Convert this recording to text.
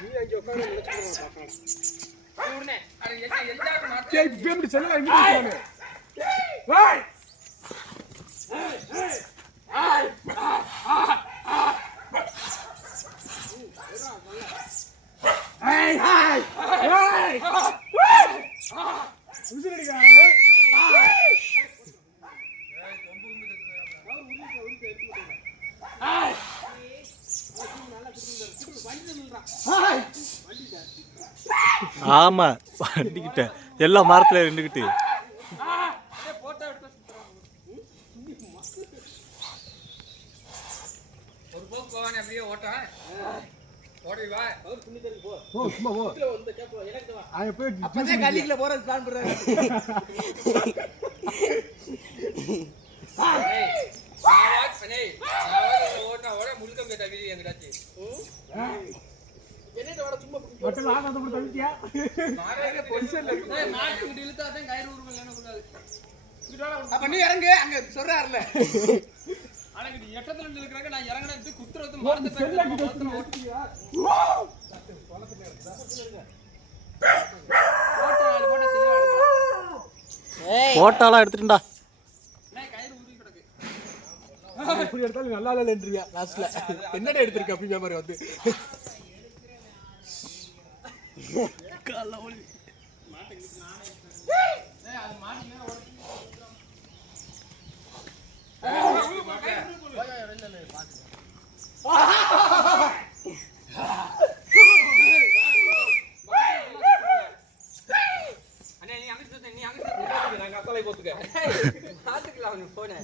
நீ அங்க உட்கார்ந்து நினைச்சுக்கோ பாக்கலாம் ஊர்னே அட எல்லாரும் மாத்தி டேய் பேமிடி செல்ல இங்க நிக்கறானே ஏய் ஏய் ஹாய் ஏய் உதிரடிக்காரே ஏய் கொம்பு உரிச்சு எடுத்து ஏய் ஆமா வண்டிக்கிட்ட எல்லா மரத்துல நின்னுக்கிட்டு ஒரு போக்கு போவானே அப்படியே ஓட்டா ஓடி வா அவர் புண்ணியத்துக்கு போ போ சும்மா போ வந்து கேப்போ எனக்கு வா ஆய போய் அப்பதே கல்லிக்குள்ள போறது பிளான் பண்றாங்க ஏய் சாவாட் பனே ஓட்டா ஓட முழுக்க கேட்ட வீடியோ எங்கடாச்சி என்னட்ட வட சும்மா ஹோட்டல் ஆகாத போய் தள்ளிட்டியா மாரே பொசிஷன்ல இருக்கு ஏய் மாட்டு கிட்ட இழுத்தா தான் கயிறு ஊர்ல என்ன கூடாது அப்ப நீ இறங்கு அங்க சொல்றாருல அடக்கு நீ எட்டத்துல இருந்து இருக்கறங்க நான் இறங்கனது குத்துறது மறந்து போய் ஓட்டியா போலத்துல இருந்தா போட்டா தெளிவா ஏய் போட்டாலாம் எடுத்துட்டா நான் கயிறு ஊறி கிடக்கு இப்படி எடுத்தாலும் நல்லா இல்லன்றீங்க லாஸ்ட்ல என்னடா எடுத்துக்க அப்படிங்க மாதிரி வந்து காலவலி மாட்டேங்குது நானே ஏய் அது மாட்டி மேல ஓடுது அண்ணே நீ அங்க சுத்த நீ அங்க சுத்த நாங்க அத்தலை போட்டுக்க பாத்துக்கலாம் போனே